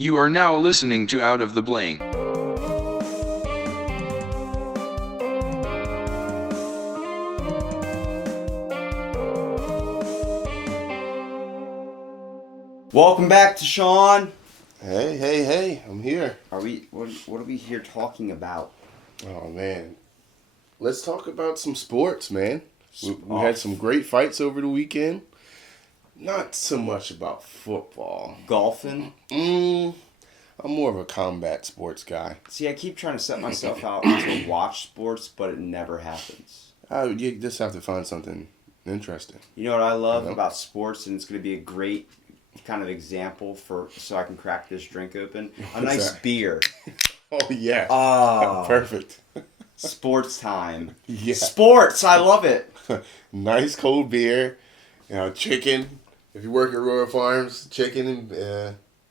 You are now listening to Out of the Blank. Welcome back to Sean. Hey, I'm here. What are we here talking about? Oh, man. Let's talk about some sports, man. We had some great fights over the weekend. Not so much about football. Golfing. I'm more of a combat sports guy. See, I keep trying to set myself out to watch sports, but it never happens. You just have to find something interesting. You know what I love about sports, and it's going to be a great kind of example so I can crack this drink open. A nice beer. Oh, yeah. Oh. Perfect. Sports time. Yeah. Sports, I love it. Nice cold beer. Chicken. If you work at Royal Farms, chicken and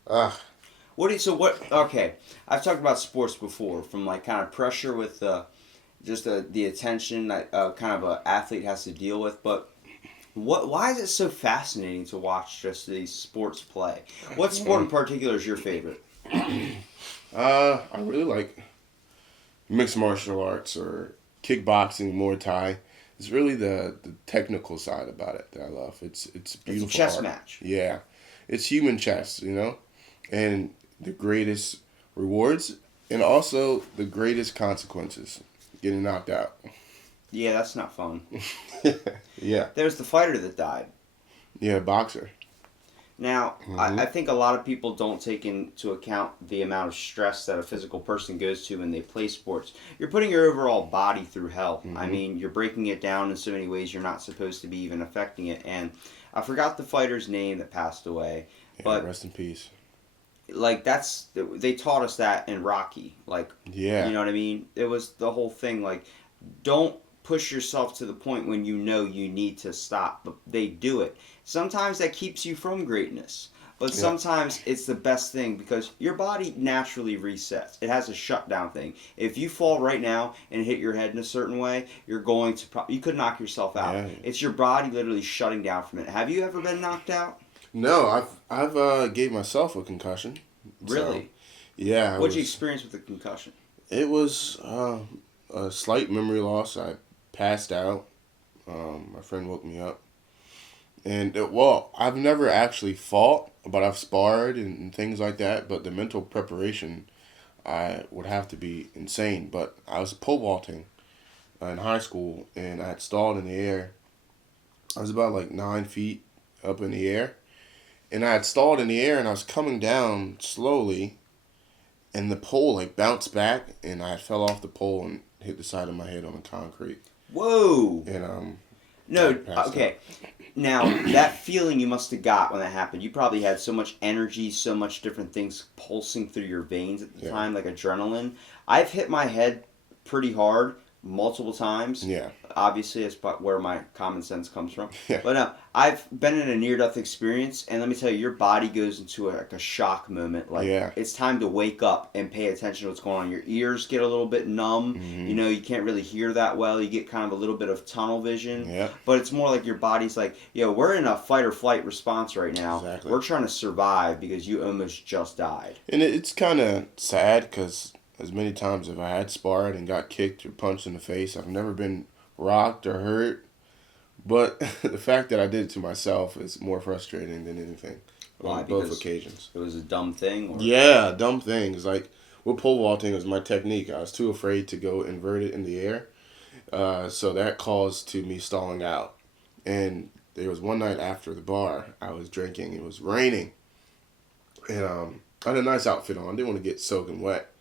Okay, I've talked about sports before, from like kind of pressure with the attention that kind of an athlete has to deal with, but why is it so fascinating to watch just these sports play? What sport in particular is your favorite? I really like mixed martial arts or kickboxing, Muay Thai. It's really the technical side about it that I love. It's beautiful. It's a chess art. match. Yeah, it's human chess, and the greatest rewards and also the greatest consequences. Getting knocked out. Yeah, that's not fun. Yeah. There's the fighter that died. Yeah, boxer. Now, I think a lot of people don't take into account the amount of stress that a physical person goes to when they play sports. You're putting your overall body through hell. I mean, you're breaking it down in so many ways you're not supposed to be even affecting it. And I forgot the fighter's name that passed away. Yeah, but rest in peace. Like, they taught us that in Rocky. Like, yeah. You know what I mean? It was the whole thing. Like, don't push yourself to the point when you know you need to stop, but they do it. Sometimes that keeps you from greatness, but sometimes it's the best thing because your body naturally resets. It has a shutdown thing. If you fall right now and hit your head in a certain way, you're going to you could knock yourself out. Yeah. It's your body literally shutting down from it. Have you ever been knocked out? No, I've gave myself a concussion. Really? So, yeah. What'd you experience with the concussion? It was a slight memory loss. I passed out. My friend woke me up. And, I've never actually fought, but I've sparred and things like that. But the mental preparation, I would have to be insane. But I was pole vaulting in high school, and I had stalled in the air. I was about like 9 feet up in the air. And I had stalled in the air, and I was coming down slowly. And the pole like bounced back, and I fell off the pole and hit the side of my head on the concrete. Whoa! And no, okay. Now that feeling you must have got when that happened, you probably had so much energy, so much different things pulsing through your veins at the time, like adrenaline. I've hit my head pretty hard multiple times. Yeah. Obviously, that's where my common sense comes from. Yeah. But no, I've been in a near-death experience, and let me tell you, your body goes into a shock moment. Like, it's time to wake up and pay attention to what's going on. Your ears get a little bit numb. Mm-hmm. You can't really hear that well. You get kind of a little bit of tunnel vision. Yeah. But it's more like your body's like, we're in a fight or flight response right now. Exactly. We're trying to survive because you almost just died. And it's kind of sad because as many times as I had sparred and got kicked or punched in the face, I've never been rocked or hurt. But the fact that I did it to myself is more frustrating than anything. Why? On both Because occasions. It was a dumb thing? Or? Yeah, dumb things. Like with pole vaulting was my technique. I was too afraid to go inverted in the air. So that caused to me stalling out. And there was one night after the bar, I was drinking. It was raining. And I had a nice outfit on. I didn't want to get soaking wet.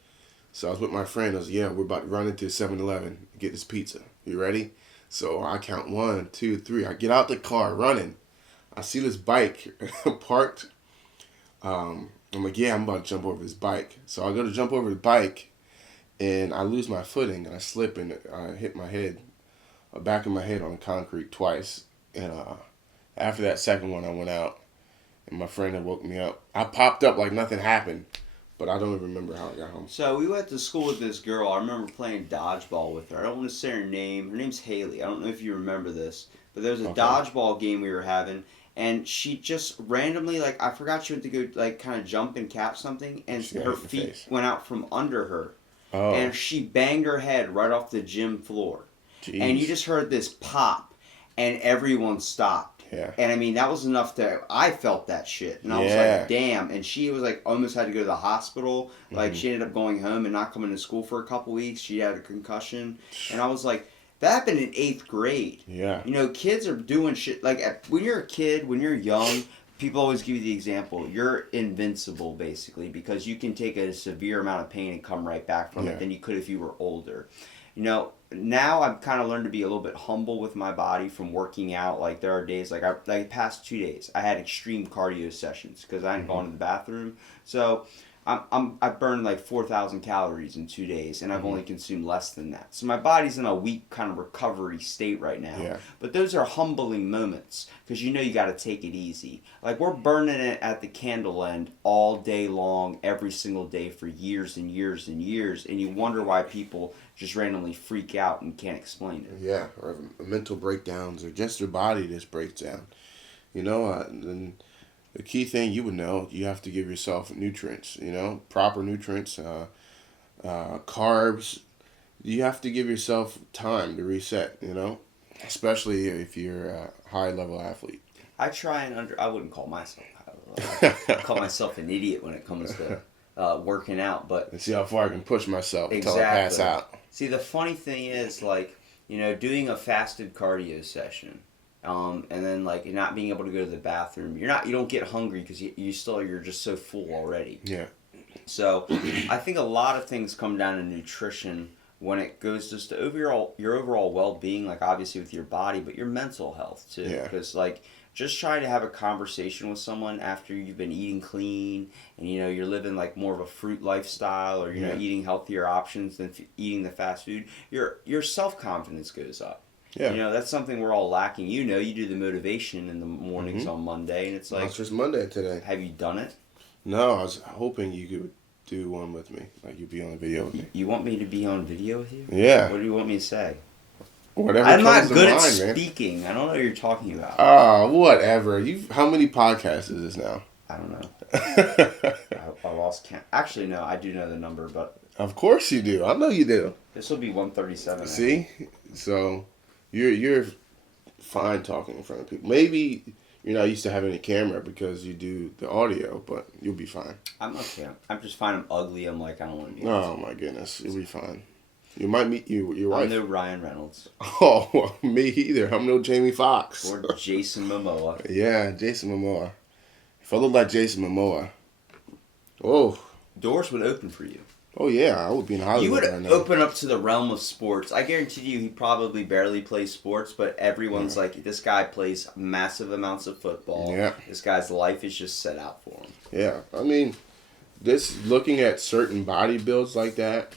So I was with my friend. I was we're about to run into 7-Eleven and get this pizza. You ready? So I count 1, 2, 3. I get out the car running. I see this bike parked. I'm like, I'm about to jump over this bike. So I go to jump over the bike, and I lose my footing, and I slip, and I hit my head, back of my head on the concrete twice. And after that second one, I went out, and my friend had woke me up. I popped up like nothing happened. But I don't even remember how I got home. So we went to school with this girl. I remember playing dodgeball with her. I don't want to say her name. Her name's Haley. I don't know if you remember this. But there was a dodgeball game we were having. and she just randomly, like, I forgot she went to go, like, kind of jump and cap something, and She got her hit in the feet face. went out from under her, Oh, and she banged her head right off the gym floor. jeez. And you just heard this pop, and everyone stopped. Yeah. And I mean, that was enough I felt that shit. And I was Yeah. like, damn. And she was like, almost had to go to the hospital. Like, Mhm. she ended up going home and not coming to school for a couple weeks. She had a concussion. And I was like, that happened in 8th grade. Yeah. You know, kids are doing shit. Like, when you're a kid, when you're young, people always give you the example. You're invincible, basically, because you can take a severe amount of pain and come right back from Yeah. it than you could if you were older. You know, now I've kind of learned to be a little bit humble with my body from working out. Like, there are days, like the past 2 days, I had extreme cardio sessions because I hadn't gone to the bathroom. So I burned like 4,000 calories in 2 days, and I've only consumed less than that. So my body's in a weak kind of recovery state right now. Yeah. But those are humbling moments because you know you got to take it easy. Like, we're burning it at the candle end all day long, every single day for years and years and years, and you wonder why people just randomly freak out and can't explain it. Yeah, or mental breakdowns, or just your body just breaks down. You know, and the key thing you would know, you have to give yourself nutrients. You know, proper nutrients, carbs. You have to give yourself time to reset. You know, especially if you're a high level athlete. I try and I wouldn't call myself I call myself an idiot when it comes to working out, but And see how far I can push myself until I pass Exactly. out. see, the funny thing is, like, you know, doing a fasted cardio session, and then like not being able to go to the bathroom, you don't get hungry because you're just so full already. Yeah. So I think a lot of things come down to nutrition when it goes just to your overall well-being, like obviously with your body, but your mental health too. Yeah. Because like just trying to have a conversation with someone after you've been eating clean and you know you're living like more of a fruit lifestyle, or you're Yeah. eating healthier options than eating the fast food, your self-confidence goes up. Yeah. You know, that's something we're all lacking. You know, you do the motivation in the mornings Mhm. on Monday, and it's Well, like, it's just Monday today. have you done it? No, I was hoping you could do one with me, like you'd be on the video with me. You want me to be on video with you? Yeah. What do you want me to say? Whatever I'm not comes to good at mind, man. speaking. I don't know what you're talking about. Whatever. How many podcasts is this now? I don't know. I lost count. Actually, no, I do know the number, but Of course you do. I know you do. this will be 137. See? So you're fine talking in front of people. Maybe you're not used to having a camera because you do the audio, but you'll be fine. I'm okay. I'm just fine. I'm ugly. I'm like, I don't want to be. Oh my goodness, you'll be fine. You might meet your I'm wife. no Ryan Reynolds Oh, well, me either. I'm no Jamie Foxx. or Jason Momoa. Yeah, Jason Momoa. If I look like Jason Momoa, oh, Doors would open for you. oh yeah, I would be in You Hollywood would right now. open up to the realm of sports. I guarantee you, he probably barely plays sports, but everyone's like, this guy plays massive amounts of football. Yeah. This guy's life is just set out for him. Yeah, I mean, this looking at certain body builds like that,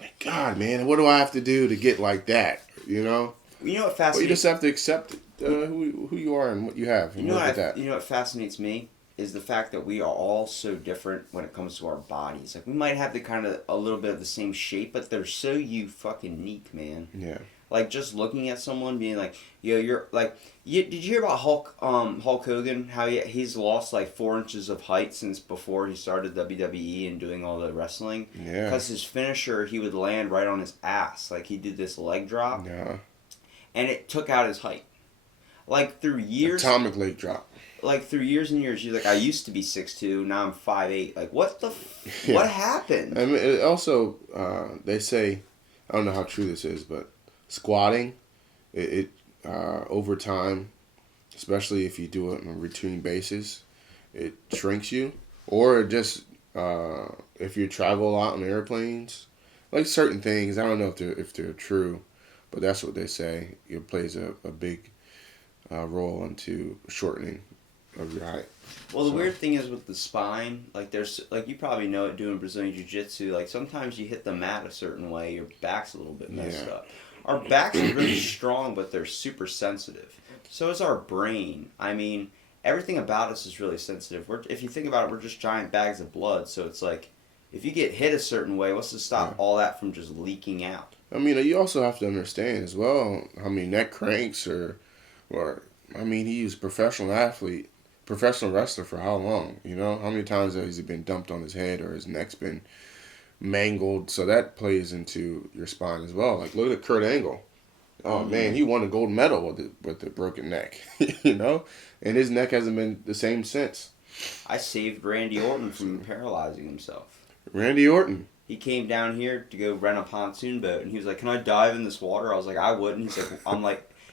like God, man, what do I have to do to get like that? You know, You know what well, you fascinates just have to accept who you are and what you have, and You know look what at that. you know what fascinates me is the fact that we are all so different when it comes to our bodies. Like, we might have the kind of a little bit of the same shape, but they're so fucking unique, man. Yeah, Like, just looking at someone being like, yo, you're like, did you hear about Hulk Hogan? How he's lost like 4 inches of height since before he started WWE and doing all the wrestling. yeah, Because his finisher, he would land right on his ass. Like, he did this leg drop, yeah. and it took out his height. Like, through years. Atomic leg drop. Like, through years and years, you're like, I used to be 6'2", now I'm 5'8". Like, what the Yeah. what happened? I mean, it also, they say, I don't know how true this is, but squatting, it over time, especially if you do it on a routine basis, it shrinks you. Or just if you travel a lot on airplanes, like certain things, I don't know if they're true, but that's what they say. It plays a big role into shortening of your height. Well, the So- weird thing is with the spine, like, there's, like, you probably know it doing Brazilian Jiu-Jitsu, like, sometimes you hit the mat a certain way, your back's a little bit messed Yeah. up. Our backs are really strong, but they're super sensitive. So is our brain. I mean, everything about us is really sensitive. If you think about it, we're just giant bags of blood, so it's like, if you get hit a certain way, what's to stop all that from just leaking out? I mean, you also have to understand as well how many neck cranks or I mean, he was a professional athlete, professional wrestler for how long? You know, how many times has he been dumped on his head or his neck's been mangled? So that plays into your spine as well. Like, look at Kurt Angle. Oh man, he won a gold medal with the broken neck, you know, and his neck hasn't been the same since. I saved Randy Orton from paralyzing himself. Randy Orton. He came down here to go rent a pontoon boat, and he was like, "Can I dive in this water?" I was like, "I wouldn't."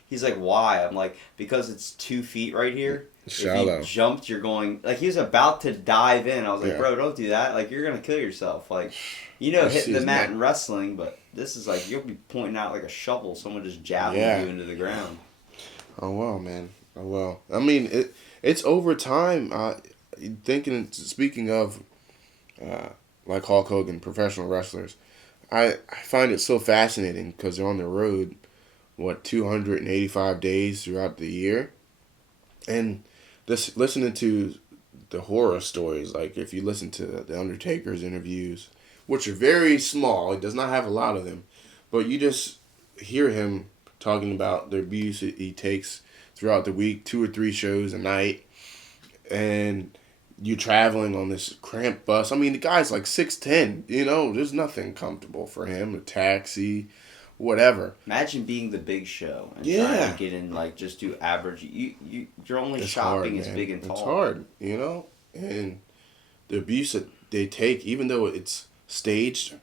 He's like, "Why?" I'm like, "Because it's 2 feet right here. Shallow. If you jumped, you're going." Like he was about to dive in. I was like, Yeah. "Bro, don't do that. Like you're gonna kill yourself. Like, I see hitting the his mat neck. in wrestling, but this is like you'll be pointing out like a shovel. Someone just jabbing Yeah. you into the ground." Oh well, man. Oh well. I mean, it's over time. Speaking of, like Hulk Hogan, professional wrestlers, I find it so fascinating because they're on the road, 285 days throughout the year, and this listening to the horror stories. Like if you listen to the Undertaker's interviews, which are very small, he does not have a lot of them, but you just hear him talking about the abuse he takes throughout the week, 2 or 3 shows a night, and you traveling on this cramped bus. I mean, the guy's like 6'10", you know, there's nothing comfortable for him. A taxi, whatever. Imagine being the Big Show and Yeah. trying to get in like just do average. You're only It's shopping hard, is man. big and tall. It's hard, you know, and the abuse that they take, even though it's staged,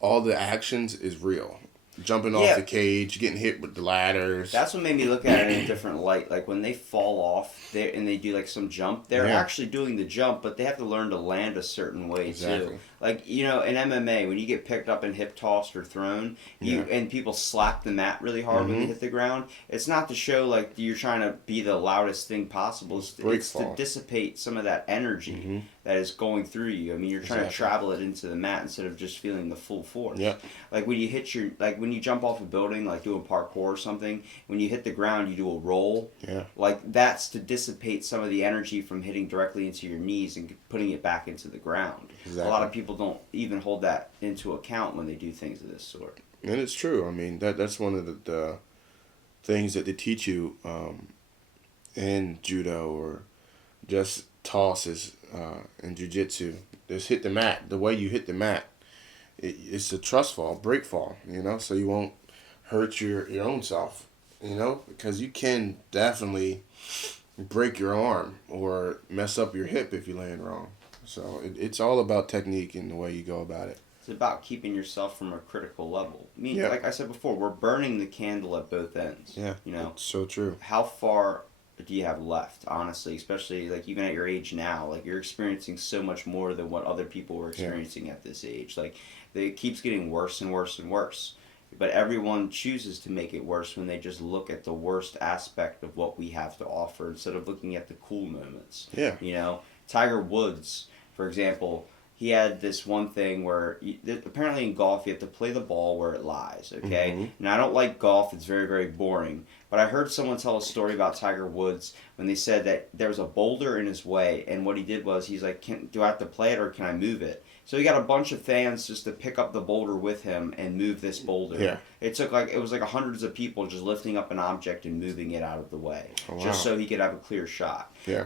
all the actions is real. Jumping off Yeah. the cage, getting hit with the ladders. That's what made me look at it in a different light. Like when they fall off there and they do like some jump, they're Yeah. actually doing the jump, but they have to learn to land a certain way Exactly. too. Like in MMA, when you get picked up and hip tossed or thrown, and people slap the mat really hard when they hit the ground, it's not to show like you're trying to be the loudest thing possible. It's to dissipate some of that energy that is going through you. I mean, you're trying to travel it into the mat instead of just feeling the full force. Yeah. Like when you jump off a building, like doing parkour or something, when you hit the ground, you do a roll. Yeah. Like that's to dissipate some of the energy from hitting directly into your knees and putting it back into the ground. Exactly. A lot of people don't even hold that into account when they do things of this sort. And it's true. I mean, that's one of the things that they teach you in judo or just tosses in jiu-jitsu. Just hit the mat. The way you hit the mat, it's a trust fall, break fall, you know, so you won't hurt your own self, you know, because you can definitely break your arm or mess up your hip if you land wrong. So it's all about technique and the way you go about it. It's about keeping yourself from a critical level. I mean, Yeah. like I said before, we're burning the candle at both ends. Yeah, You know, it's so true. how far do you have left, honestly, especially like even at your age now? Like you're experiencing so much more than what other people were experiencing at this age. Like it keeps getting worse and worse and worse. But everyone chooses to make it worse when they just look at the worst aspect of what we have to offer instead of looking at the cool moments. Yeah. You know, Tiger Woods, for example, he had this one thing where apparently in golf you have to play the ball where it lies, okay? Mhm. Now I don't like golf, it's very, very boring. But I heard someone tell a story about Tiger Woods when they said that there was a boulder in his way, and what he did was he's like, do I have to play it or can I move it? So he got a bunch of fans just to pick up the boulder with him and move this boulder. Yeah. It was like hundreds of people just lifting up an object and moving it out of the way, Oh, wow. just so he could have a clear shot. Yeah.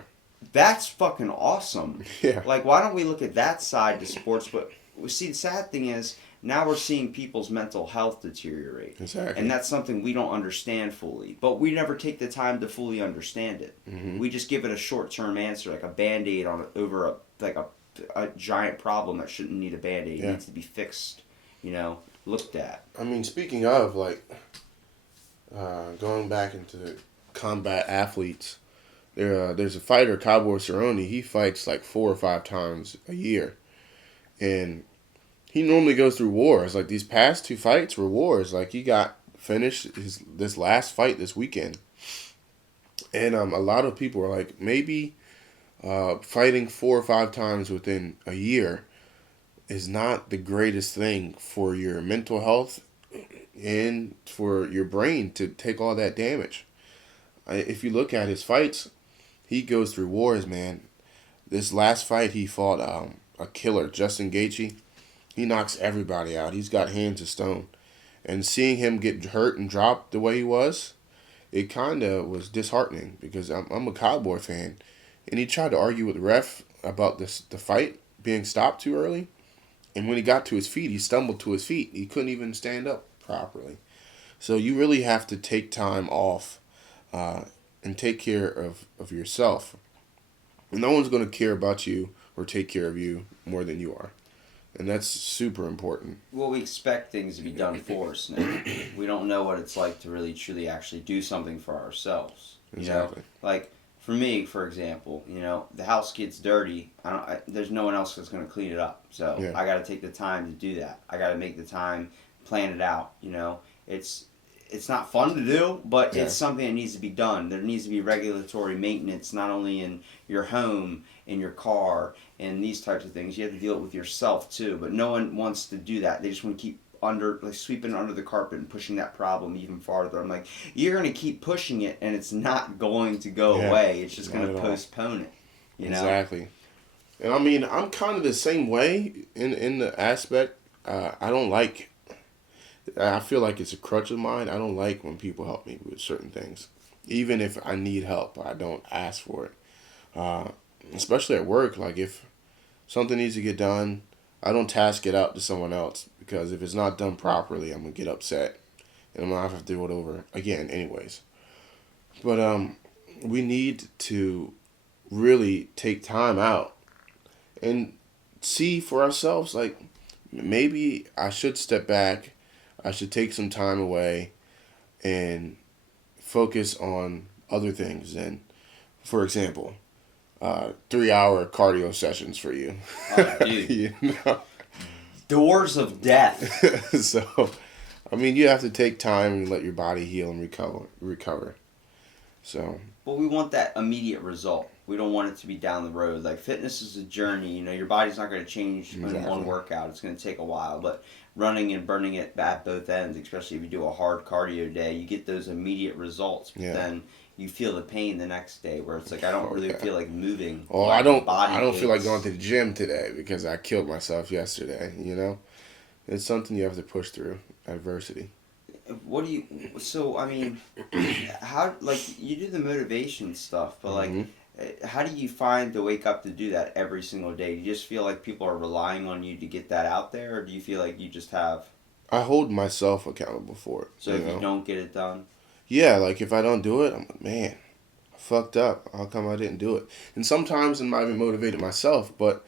That's fucking awesome. Yeah. Like, why don't we look at that side to sports? But see, the sad thing is now we're seeing people's mental health deteriorate. Exactly. And that's something we don't understand fully. But we never take the time to fully understand it. Mhm. We just give it a short-term answer, like a Band-Aid over a giant problem that shouldn't need a Band-Aid. It Yeah. needs to be fixed, looked at. I mean, speaking of, like, going back into combat athletes, there's a fighter, Cowboy Cerrone. He fights like 4 or 5 times a year. And he normally goes through wars. Like, these past 2 fights were wars. Like, he got finished this last fight this weekend. And a lot of people are like, maybe fighting 4 or 5 times within a year is not the greatest thing for your mental health and for your brain to take all that damage. If you look at his fights, he goes through wars, man. This last fight, he fought a killer, Justin Gaethje. He knocks everybody out. He's got hands of stone. And seeing him get hurt and dropped the way he was, it kind of was disheartening because I'm a Cowboy fan, and he tried to argue with the ref about the fight being stopped too early, and when he got to his feet, he stumbled to his feet. He couldn't even stand up properly. So you really have to take time off and take care of yourself. No one's going to care about you or take care of you more than you are. And that's super important. Well, we expect things to be done for us now. We don't know what it's like to really, truly actually do something for ourselves. Exactly. Like, for me, for example, the house gets dirty. There's no one else that's going to clean it up. So Yeah. I got to take the time to do that. I got to make the time, plan it out. It's not fun to do, but Yeah. it's something that needs to be done. There needs to be regulatory maintenance, not only in your home, in your car, and these types of things. You have to deal with yourself too, but no one wants to do that. They just want to keep sweeping under the carpet and pushing that problem even farther. I'm like, you're going to keep pushing it, and it's not going to go away. It's just going to postpone it. Exactly. And I mean, I'm kind of the same way in the aspect. I don't like. I feel like it's a crutch of mine. I don't like when people help me with certain things. Even if I need help, I don't ask for it. Especially at work, like if something needs to get done, I don't task it out to someone else because if it's not done properly, I'm going to get upset. And I'm going to have to do it over again anyways. But we need to really take time out and see for ourselves, like, maybe I should step back. I should take some time away and focus on other things. And, for example, 3-hour cardio sessions for you. Oh, dude. You know? Doors of death. So, I mean, you have to take time and let your body heal and recover. So. But we want that immediate result. We don't want it to be down the road. Like, fitness is a journey. Your body's not going to change in one workout. It's going to take a while. But running and burning it at both ends, especially if you do a hard cardio day, you get those immediate results. But then you feel the pain the next day where it's like, I don't really feel like moving. Oh, I don't feel like going to the gym today because I killed myself yesterday, It's something you have to push through, adversity. I mean, how, like, you do the motivation stuff, but, like, how do you find to wake up to do that every single day? Do you just feel like people are relying on you to get that out there, or do you feel like you just have... I hold myself accountable for it. So if you don't get it done? Yeah, like, if I don't do it, I'm like, man, I fucked up. How come I didn't do it? And sometimes I'm not even motivated myself, but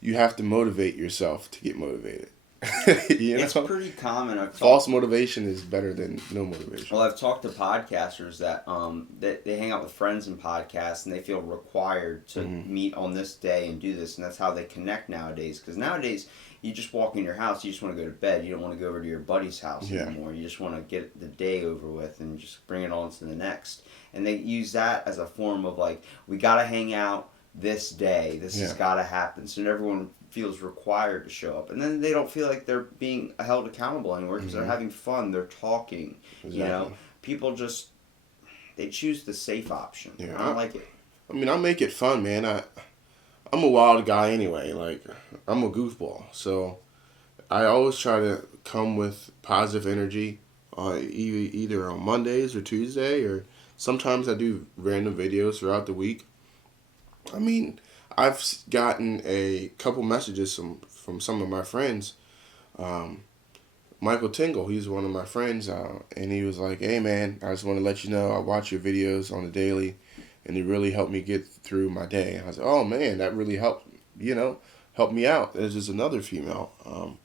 you have to motivate yourself to get motivated. It's pretty common. False motivation is better than no motivation. Well, I've talked to podcasters that they hang out with friends in podcasts and they feel required to meet on this day and do this, and that's how they connect nowadays. Because nowadays, you just walk in your house, you just want to go to bed. You don't want to go over to your buddy's house anymore. You just want to get the day over with and just bring it on to the next. And they use that as a form of, like, we got to hang out this day. This has got to happen. So everyone feels required to show up, and then they don't feel like they're being held accountable anymore because they're having fun, they're talking. Exactly. People just they choose the safe option. I don't like it. I mean, I make it fun, man. I'm a wild guy anyway. Like, I'm a goofball, so I always try to come with positive energy, either on Mondays or Tuesday, or sometimes I do random videos throughout the week. I mean, I've gotten a couple messages from some of my friends. Michael Tingle, he's one of my friends, and he was like, hey man, I just want to let you know I watch your videos on the daily, and it really helped me get through my day. And I was like, oh man, that really helped, helped me out. There's just another female,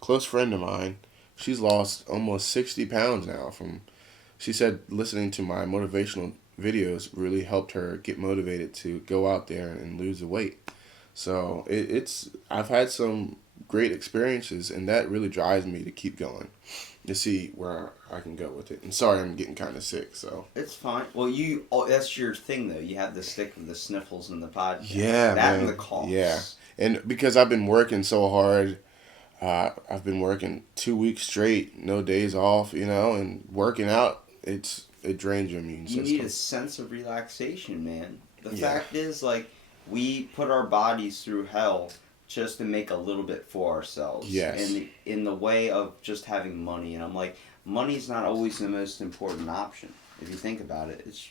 close friend of mine. She's lost almost 60 pounds now she said listening to my motivational videos really helped her get motivated to go out there and lose the weight. So I've had some great experiences, and that really drives me to keep going to see where I can go with it. And sorry, I'm getting kind of sick, so. It's fine. Well, that's your thing, though. You have the stick with the sniffles and the podcast. Yeah, that man. and the coughs. Yeah, and because I've been working so hard, I've been working 2 weeks straight, no days off, and working out, it drains your immune system. You need a sense of relaxation, man. The fact is, like, we put our bodies through hell just to make a little bit for ourselves. Yes. In the way of just having money. And I'm like, money's not always the most important option. If you think about it, it's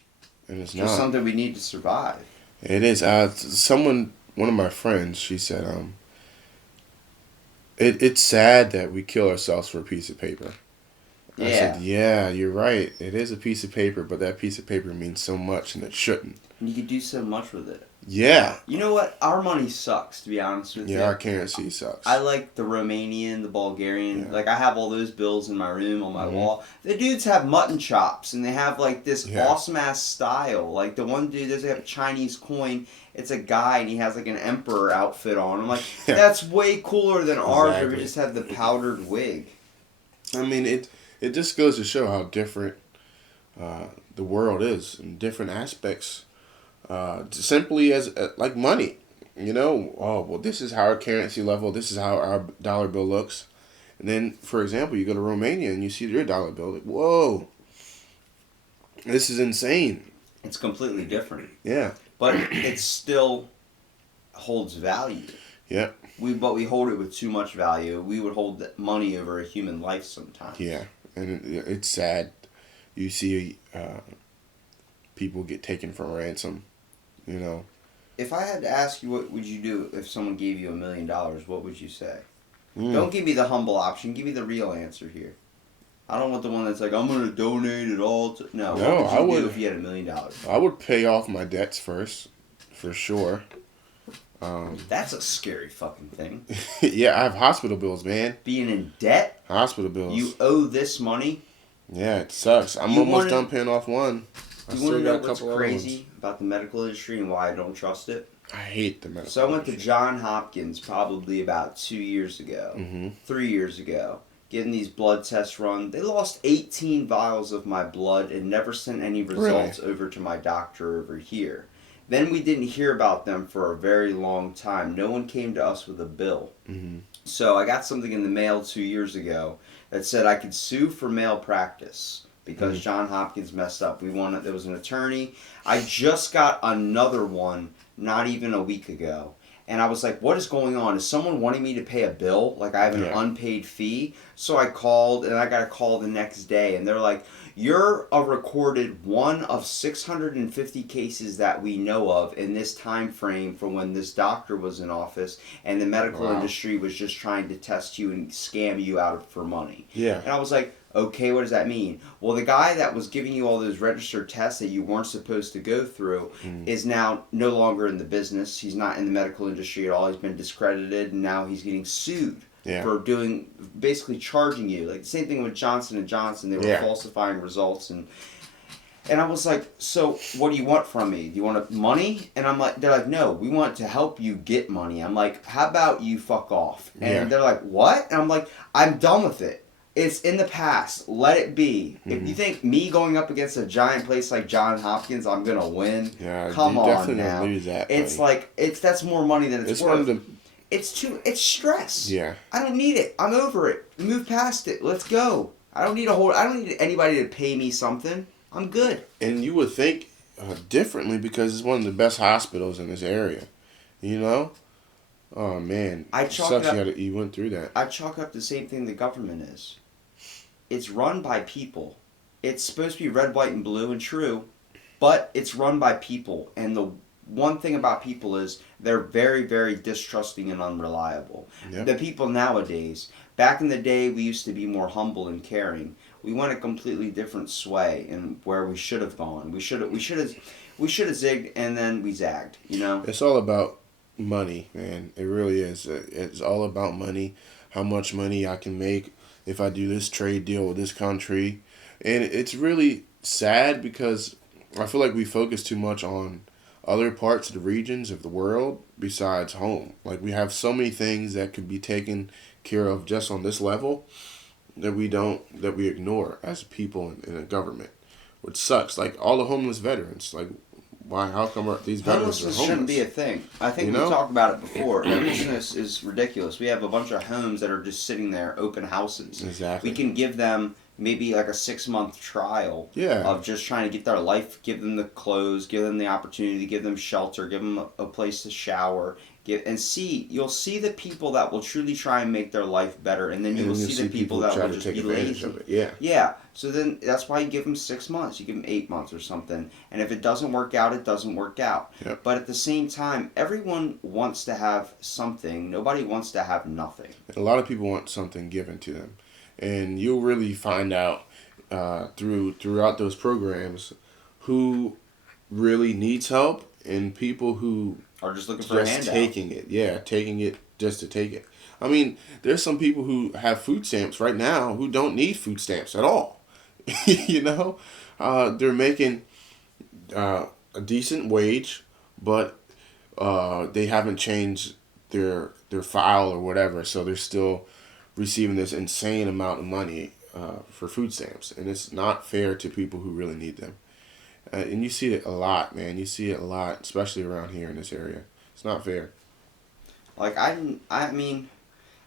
it's just not. something we need to survive. It is. One of my friends, she said, it's sad that we kill ourselves for a piece of paper. Yeah. I said, yeah, you're right. It is a piece of paper, but that piece of paper means so much, and it shouldn't. And you could do so much with it. Yeah. You know what? Our money sucks, to be honest with you. Yeah, our currency sucks. I like the Romanian, the Bulgarian. Yeah. Like, I have all those bills in my room on my Mhm. wall. The dudes have mutton chops, and they have, like, this Yeah. awesome-ass style. Like, the one dude, does have a Chinese coin. It's a guy, and he has, like, an emperor outfit on. I'm like, Yeah. that's way cooler than ours, where we Exactly. just have the powdered wig. I mean, it just goes to show how different the world is in different aspects. Simply as like money, oh well, this is how our currency level, this is how our dollar bill looks, and then for example, you go to Romania and you see their dollar bill, like, whoa, this is insane. It's completely different. Yeah. But it still holds value. Yeah. But we hold it with too much value. We would hold money over a human life sometimes. Yeah, and it's sad. You see people get taken for ransom. If I had to ask you, what would you do if someone gave you $1 million? What would you say? Mm. Don't give me the humble option. Give me the real answer here. I don't want the one that's like, I'm going to donate it all to... No, what would you do if you had $1 million? I would pay off my debts first, for sure. That's a scary fucking thing. Yeah, I have hospital bills, man. Being in debt? Hospital bills. You owe this money? Yeah, it sucks. I'm almost done paying off one. You want to know what's crazy about the medical industry and why I don't trust it? I hate the medical So I went to industry. Johns Hopkins probably about 2 years ago, 3 years ago, getting these blood tests run. They lost 18 vials of my blood and never sent any results over to my doctor over here. Then we didn't hear about them for a very long time. No one came to us with a bill. Mm-hmm. So I got something in the mail 2 years ago that said I could sue for malpractice because Johns Hopkins messed up. There was an attorney. I just got another one not even a week ago. And I was like, what is going on? Is someone wanting me to pay a bill? Like I have an unpaid fee? So I called, and I got a call the next day. And they're like, you're a recorded one of 650 cases that we know of in this time frame from when this doctor was in office. And the medical industry was just trying to test you and scam you out for money. Yeah. And I was like, okay, what does that mean? Well, the guy that was giving you all those registered tests that you weren't supposed to go through is now no longer in the business. He's not in the medical industry at all. He's been discredited, and now he's getting sued for basically charging you. Like the same thing with Johnson & Johnson. They were falsifying results, and I was like, so what do you want from me? Do you want money? And I'm like, they're like, no, we want to help you get money. I'm like, how about you fuck off? And they're like, what? And I'm like, I'm done with it. It's in the past. Let it be. If you think me going up against a giant place like Johns Hopkins, I'm gonna win. Come on definitely now. gonna lose that. It's buddy. like that's more money than it's worth. It's stress. Yeah. I don't need it. I'm over it. Move past it. Let's go. I don't need anybody to pay me something. I'm good. And you would think differently because it's one of the best hospitals in this area. Oh man, it sucks you went through that. I chalk up the same thing the government is. It's run by people. It's supposed to be red, white, and blue, and true, but it's run by people. And the one thing about people is they're very, very distrusting and unreliable. Yep. The people nowadays, back in the day, we used to be more humble and caring. We went a completely different sway in where we should have gone. We should have zigged, and then we zagged. It's all about money, man. It really is. It's all about money. How much money I can make if I do this trade deal with this country. And it's really sad because I feel like we focus too much on other parts of the regions of the world besides home. Like we have so many things that could be taken care of just on this level that we ignore as people in a government, which sucks. Like all the homeless veterans, like how come these veterans are homeless? Shouldn't be a thing. I think we talked about it before. Homelessness is ridiculous. We have a bunch of homes that are just sitting there, open houses. Exactly. We can give them maybe like a 6-month trial of just trying to get their life, give them the clothes, give them the opportunity, give them shelter, give them a place to shower, You'll see the people that will truly try and make their life better, and then you And will then see the people that try will to just take be advantage lazy. of it. Yeah. Yeah. So then that's why you give them 6 months. You give them 8 months or something. And if it doesn't work out, it doesn't work out. Yep. But at the same time, everyone wants to have something. Nobody wants to have nothing. A lot of people want something given to them, and you'll really find out throughout those programs who really needs help and people who Or just looking for a just handout. taking it. Yeah, taking it just to take it. I mean, there's some people who have food stamps right now who don't need food stamps at all. You know, they're making a decent wage, but they haven't changed their file or whatever, so they're still receiving this insane amount of money for food stamps, and it's not fair to people who really need them. And you see it a lot, man. You see it a lot, especially around here in this area. It's not fair. Like I mean,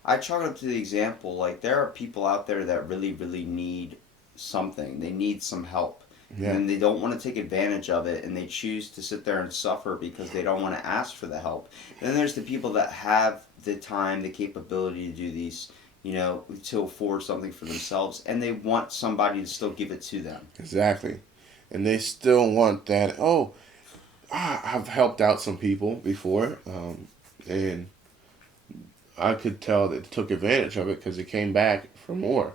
I chalk it up to the example. Like there are people out there that really need something. They need some help. Yeah. And they don't want to take advantage of it, and they choose to sit there and suffer because they don't want to ask for the help. And then there's the people that have the time, the capability to do these, to afford something for themselves, and they want somebody to still give it to them. Exactly. And they still want that. Oh, I've helped out some people before, and I could tell that they took advantage of it because they came back for more.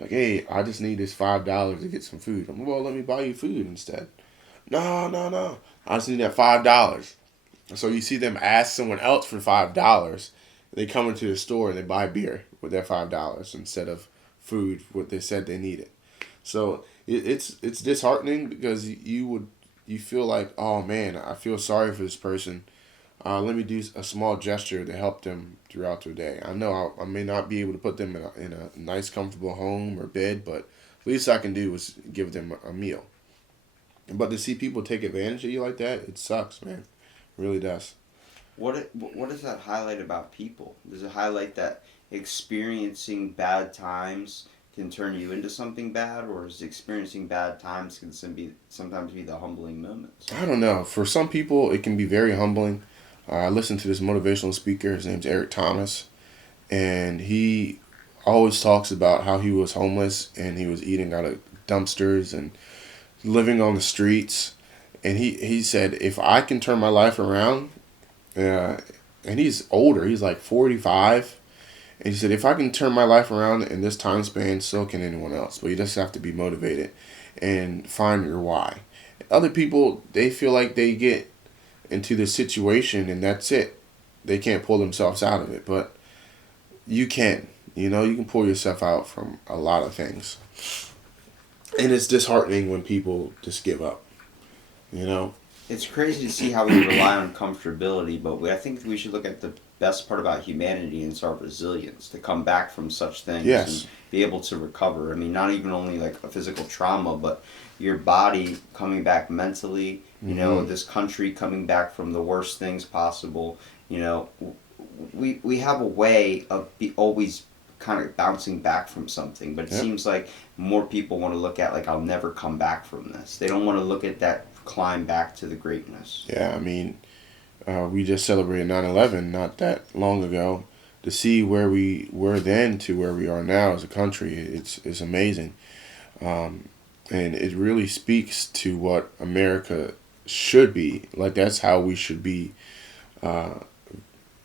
Like, hey, I just need this $5 to get some food. I'm, well, let me buy you food instead. No. I just need that $5. So you see them ask someone else for $5. They come into the store and they buy beer with their $5 instead of food, what they said they needed. So it's disheartening because you feel like, oh man, I feel sorry for this person. Let me do a small gesture to help them throughout their day. I know I may not be able to put them in a nice, comfortable home or bed, but least I can do is give them a meal. But to see people take advantage of you like that, it sucks, man. It really does. What does that highlight about people? Does it highlight that experiencing bad times can turn you into something bad, or is experiencing bad times can sometimes be the humbling moments? I don't know. For some people, it can be very humbling. I listened to this motivational speaker. His name's Eric Thomas, and he always talks about how he was homeless and he was eating out of dumpsters and living on the streets. And he said, if I can turn my life around, and he's older, he's like 45. And he said, if I can turn my life around in this time span, so can anyone else. But you just have to be motivated and find your why. Other people, they feel like they get into this situation and that's it. They can't pull themselves out of it. But you can. You can pull yourself out from a lot of things. And it's disheartening when people just give up. It's crazy to see how we rely on comfortability, but I think we should look at the best part about humanity, and it's our resilience to come back from such things Yes. and be able to recover. I mean, not even only like a physical trauma, but your body coming back mentally, this country coming back from the worst things possible. We have a way of always kind of bouncing back from something, but it seems like more people want to look at like, I'll never come back from this. They don't want to look at that climb back to the greatness. Yeah, I mean, we just celebrated 9/11 not that long ago. To see where we were then to where we are now as a country, it's amazing. And it really speaks to what America should be. Like, that's how we should be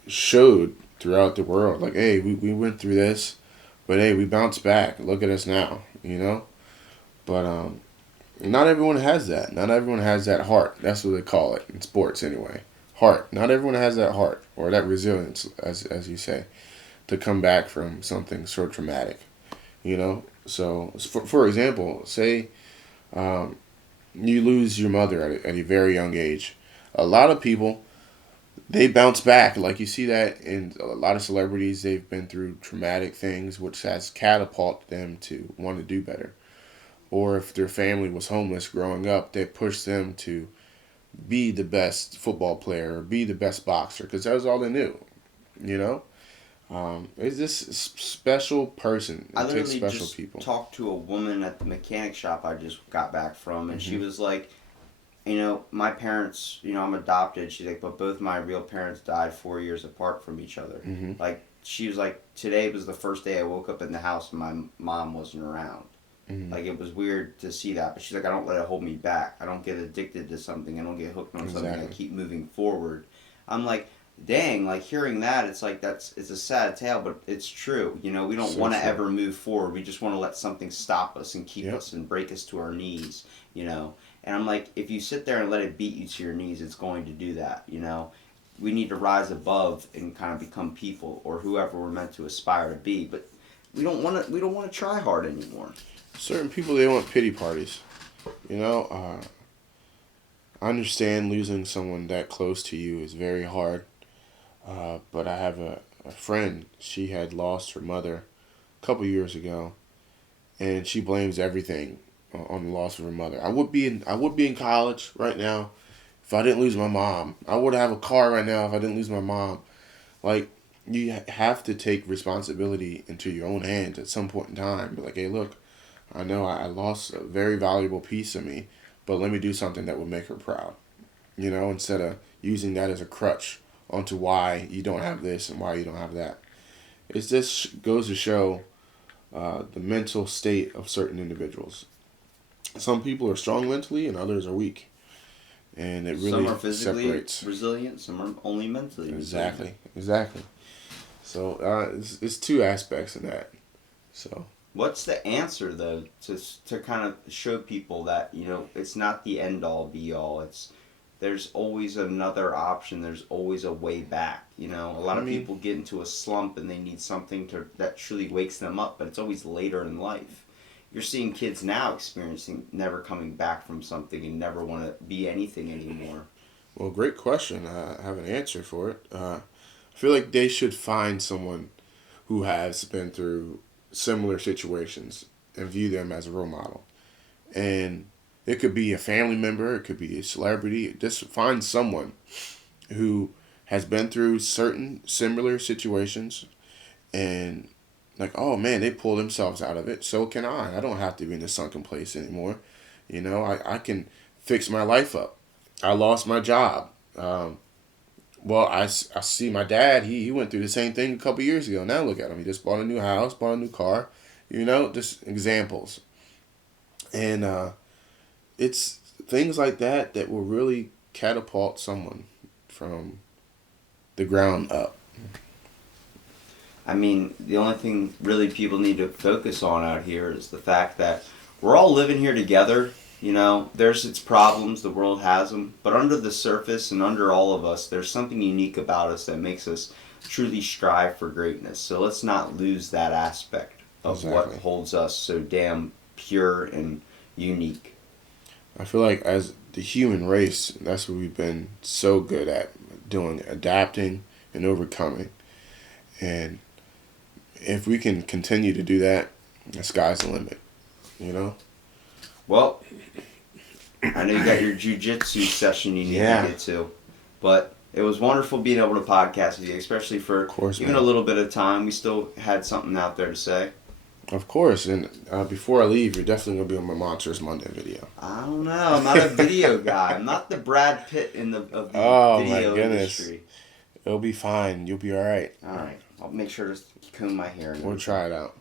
showed throughout the world. Like, hey, we went through this, but hey, we bounced back. Look at us now, But not everyone has that. Not everyone has that heart. That's what they call it in sports anyway. Heart. Not everyone has that heart or that resilience, as you say, to come back from something so traumatic. So for example, say you lose your mother at a very young age. A lot of people, they bounce back. Like, you see that in a lot of celebrities. They've been through traumatic things, which has catapulted them to want to do better. Or if their family was homeless growing up, they pushed them to be the best football player or be the best boxer because that was all they knew. It's this special person. I It takes literally special just people. talked to a woman at the mechanic shop I just got back from, and she was like, my parents, I'm adopted. She's like, but both my real parents died 4 years apart from each other. Mm-hmm. Like, she was like, today was the first day I woke up in the house and my mom wasn't around. Mm-hmm. Like, it was weird to see that. But she's like, I don't let it hold me back. I don't get addicted to something. I don't get hooked on something. I keep moving forward. I'm like, dang, like, hearing that, it's like, it's a sad tale, but it's true. We don't So want to true. ever move forward. We just want to let something stop us and keep Yep. us and break us to our knees, And I'm like, if you sit there and let it beat you to your knees, it's going to do that, We need to rise above and kind of become people or whoever we're meant to aspire to be. But we don't want to try hard anymore. Certain people, they want pity parties. I understand losing someone that close to you is very hard. But I have a friend. She had lost her mother a couple years ago, and she blames everything on the loss of her mother. I would be in college right now if I didn't lose my mom. I would have a car right now if I didn't lose my mom. Like, you have to take responsibility into your own hands at some point in time. Be like, hey, look, I know I lost a very valuable piece of me, but let me do something that will make her proud. Instead of using that as a crutch onto why you don't have this and why you don't have that. It just goes to show the mental state of certain individuals. Some people are strong mentally and others are weak. And it really some are physically separates. resilient, some are only mentally resilient. Exactly. So it's two aspects of that. So what's the answer though to kind of show people that it's not the end all be all? There's always another option. There's always a way back. A lot of people get into a slump and they need something that truly wakes them up, but it's always later in life. You're seeing kids now experiencing never coming back from something and never want to be anything anymore. Well, great question. I have an answer for it. I feel like they should find someone who has been through similar situations and view them as a role model. And it could be a family member, it could be a celebrity. Just find someone who has been through certain similar situations and like, oh man, they pulled themselves out of it. So can I. I don't have to be in a sunken place anymore. I can fix my life up. I lost my job. Well, I see my dad, he went through the same thing a couple years ago. Now look at him. He just bought a new house, bought a new car. Just examples. And it's things like that that will really catapult someone from the ground up. I mean, the only thing really people need to focus on out here is the fact that we're all living here together. There's its problems, the world has them, but under the surface and under all of us, there's something unique about us that makes us truly strive for greatness. So let's not lose that aspect of what holds us so damn pure and unique. I feel like as the human race, that's what we've been so good at doing, adapting and overcoming. And if we can continue to do that, the sky's the limit, Well, I know you got your jiu-jitsu session you need to get to, but it was wonderful being able to podcast with you, especially for even a little bit of time. We still had something out there to say. Of course, and before I leave, you're definitely going to be on my Monsters Monday video. I don't know. I'm not a video guy. I'm not the Brad Pitt of the video industry. It'll be fine. You'll be all right. All right. I'll make sure to comb my hair. We'll try it out.